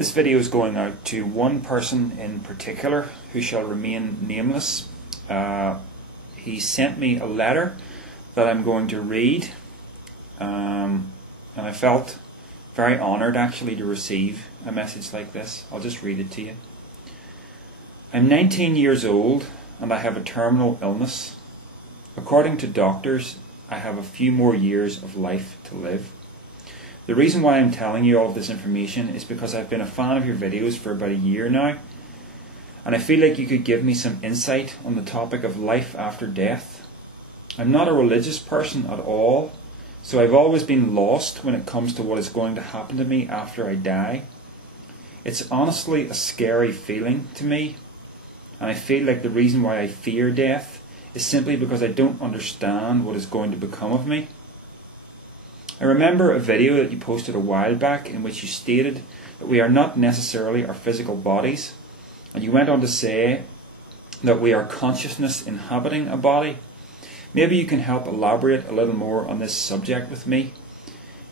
This video is going out to one person in particular who shall remain nameless. He sent me a letter that I'm going to read, and I felt very honoured actually to receive a message like this. I'll just read it to you. I'm 19 years old and I have a terminal illness. According to doctors, I have a few more years of life to live. The reason why I'm telling you all of this information is because I've been a fan of your videos for about a year now, and I feel like you could give me some insight on the topic of life after death. I'm not a religious person at all, so I've always been lost when it comes to what is going to happen to me after I die. It's honestly a scary feeling to me, and I feel like the reason why I fear death is simply because I don't understand what is going to become of me. I remember a video that you posted a while back in which you stated that we are not necessarily our physical bodies, and you went on to say that we are consciousness inhabiting a body. Maybe you can help elaborate a little more on this subject with me.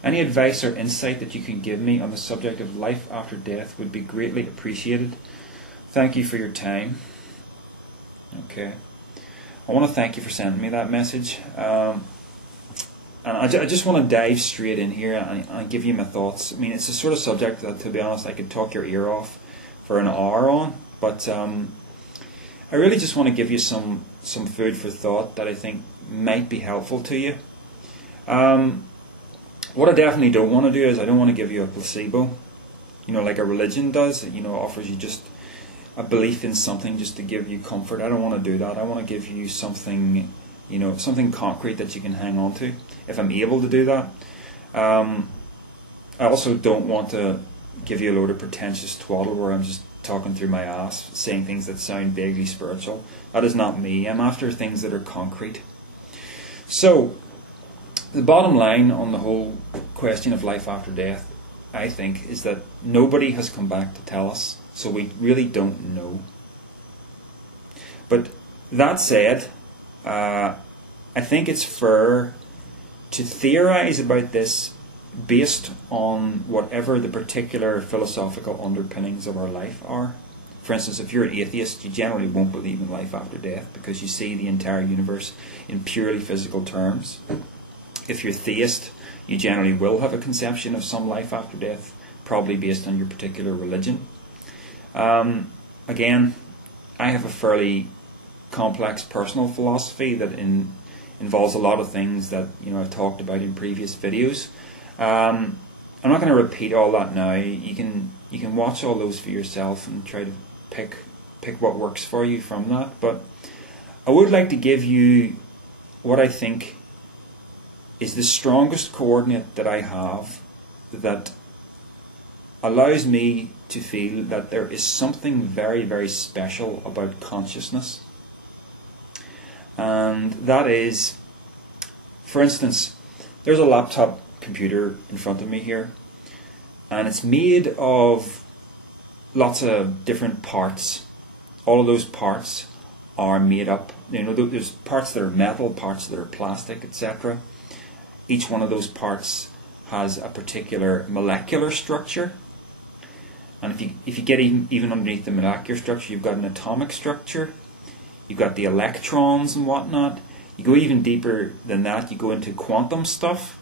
Any advice or insight that you can give me on the subject of life after death would be greatly appreciated. Thank you for your time. Okay. I want to thank you for sending me that message. And I just want to dive straight in here and give you my thoughts. I mean, it's a sort of subject that, to be honest, I could talk your ear off for an hour on. But I really just want to give you some food for thought that I think might be helpful to you. What I definitely don't want to do is I don't want to give you a placebo, like a religion does. Offers you just a belief in something just to give you comfort. I don't want to do that. I want to give you something, something concrete that you can hang on to, if I'm able to do that. I also don't want to give you a load of pretentious twaddle where I'm just talking through my ass, saying things that sound vaguely spiritual. That is not me. I'm after things that are concrete. So, the bottom line on the whole question of life after death, I think, is that nobody has come back to tell us, so we really don't know. But that said, I think it's fair to theorize about this based on whatever the particular philosophical underpinnings of our life are. For instance, if you're an atheist, you generally won't believe in life after death because you see the entire universe in purely physical terms. If you're theist, you generally will have a conception of some life after death, probably based on your particular religion. Again, I have a fairly complex personal philosophy that involves a lot of things that I've talked about in previous videos. I'm not going to repeat all that now. You can watch all those for yourself and try to pick what works for you from that. But I would like to give you what I think is the strongest coordinate that I have that allows me to feel that there is something very, very special about consciousness. And that is, for instance, there's a laptop computer in front of me here, and it's made of lots of different parts. All of those parts are made up, there's parts that are metal, parts that are plastic, etc. Each one of those parts has a particular molecular structure. And if you get even underneath the molecular structure, you've got an atomic structure. You've got the electrons and whatnot. You go even deeper than that, you go into quantum stuff.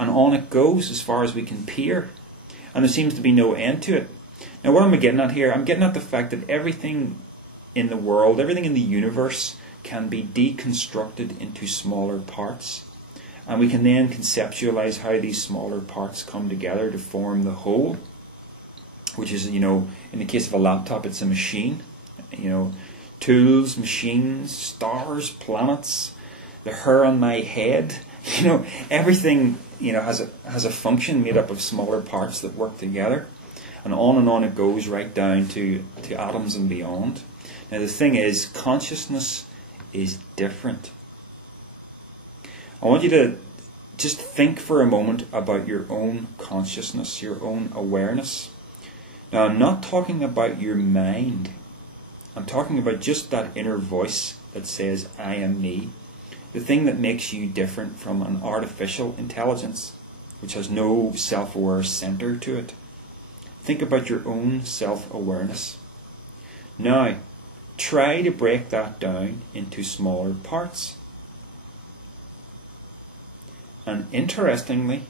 And on it goes as far as we can peer. And there seems to be no end to it. Now what am I getting at here? I'm getting at the fact that everything in the world, everything in the universe can be deconstructed into smaller parts. And we can then conceptualize how these smaller parts come together to form the whole. Which is, in the case of a laptop, it's a machine. Tools, machines, stars, planets, the hair on my head. Everything has a function made up of smaller parts that work together, and on it goes right down to atoms and beyond. Now the thing is, consciousness is different. I want you to just think for a moment about your own consciousness, your own awareness. Now I'm not talking about your mind. I'm talking about just that inner voice that says, I am me. The thing that makes you different from an artificial intelligence, which has no self-aware center to it. Think about your own self-awareness. Now, try to break that down into smaller parts. And interestingly,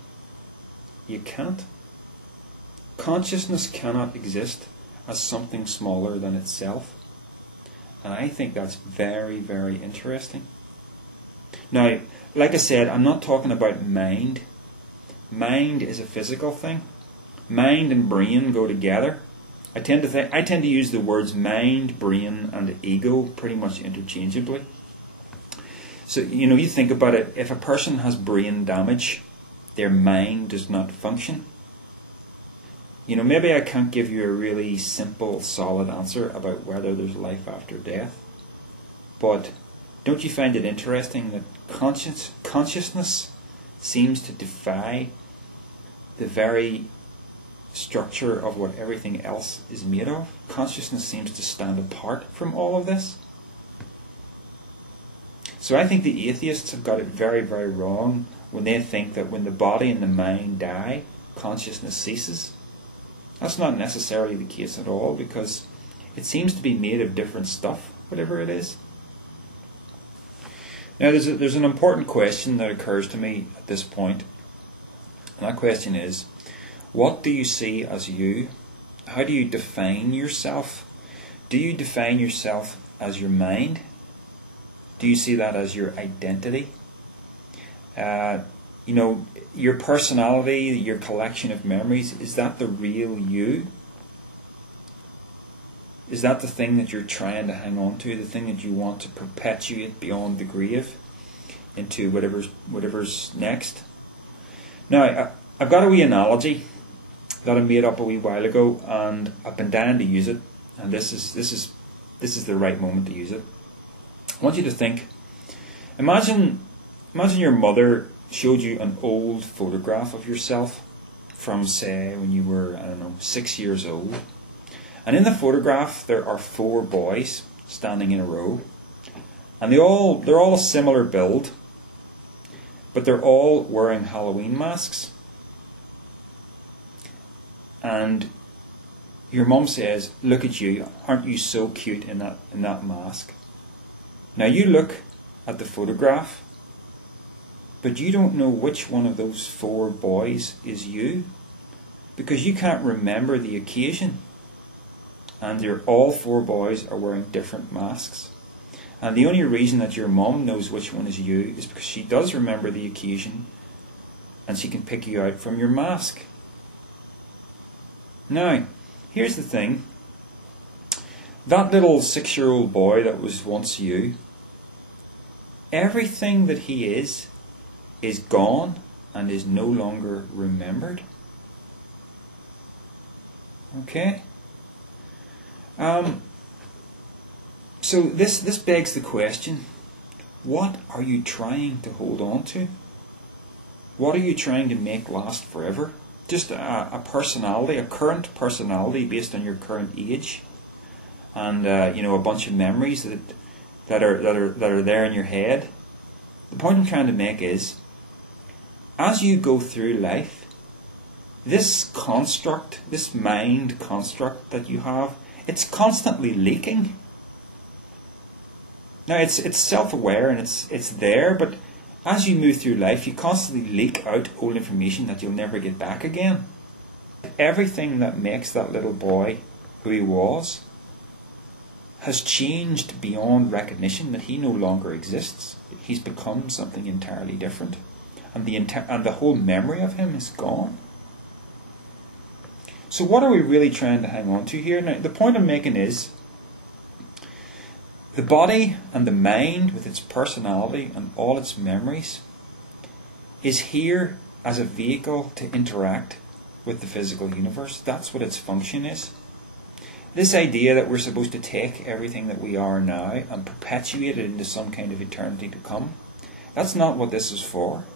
you can't. Consciousness cannot exist as something smaller than itself. And I think that's very, very interesting. Now, like I said, I'm not talking about mind. Mind is a physical thing. Mind and brain go together. I tend to use the words mind, brain, and ego pretty much interchangeably. So, you think about it, if a person has brain damage, their mind does not function. Maybe I can't give you a really simple, solid answer about whether there's life after death. But don't you find it interesting that consciousness seems to defy the very structure of what everything else is made of? Consciousness seems to stand apart from all of this. So I think the atheists have got it very, very wrong when they think that when the body and the mind die, consciousness ceases. That's not necessarily the case at all, because it seems to be made of different stuff, whatever it is. Now there's an important question that occurs to me at this point, and that question is, what do you see as you? How do you define yourself? Do you define yourself as your mind? Do you see that as your identity? Your personality, your collection of memories, is that the real you? Is that the thing that you're trying to hang on to, the thing that you want to perpetuate beyond the grave into whatever's next? Now, I've got a wee analogy that I made up a wee while ago, and I've been dying to use it, and this is the right moment to use it. I want you to think. Imagine your mother showed you an old photograph of yourself from, say, when you were, 6 years old. And in the photograph there are 4 boys standing in a row. And they're all a similar build, but they're all wearing Halloween masks. And your mum says, "Look at you, aren't you so cute in that mask?" Now you look at the photograph, but you don't know which one of those 4 boys is you, because you can't remember the occasion. And all 4 boys are wearing different masks. And the only reason that your mum knows which one is you is because she does remember the occasion, and she can pick you out from your mask. Now, here's the thing. That little 6-year-old boy that was once you, everything that he is gone and is no longer remembered. Okay? So this begs the question, what are you trying to hold on to? What are you trying to make last forever? Just a personality, a current personality based on your current age, and a bunch of memories that are there in your head. The point I'm trying to make is, as you go through life, this construct, this mind construct that you have, it's constantly leaking. Now it's self-aware and it's there, but as you move through life, you constantly leak out old information that you'll never get back again. Everything that makes that little boy who he was has changed beyond recognition, that he no longer exists. He's become something entirely different, and the whole memory of him is gone. So what are we really trying to hang on to here? Now, the point I'm making is, the body and the mind, with its personality and all its memories, is here as a vehicle to interact with the physical universe. That's what its function is. This idea that we're supposed to take everything that we are now and perpetuate it into some kind of eternity to come, that's not what this is for.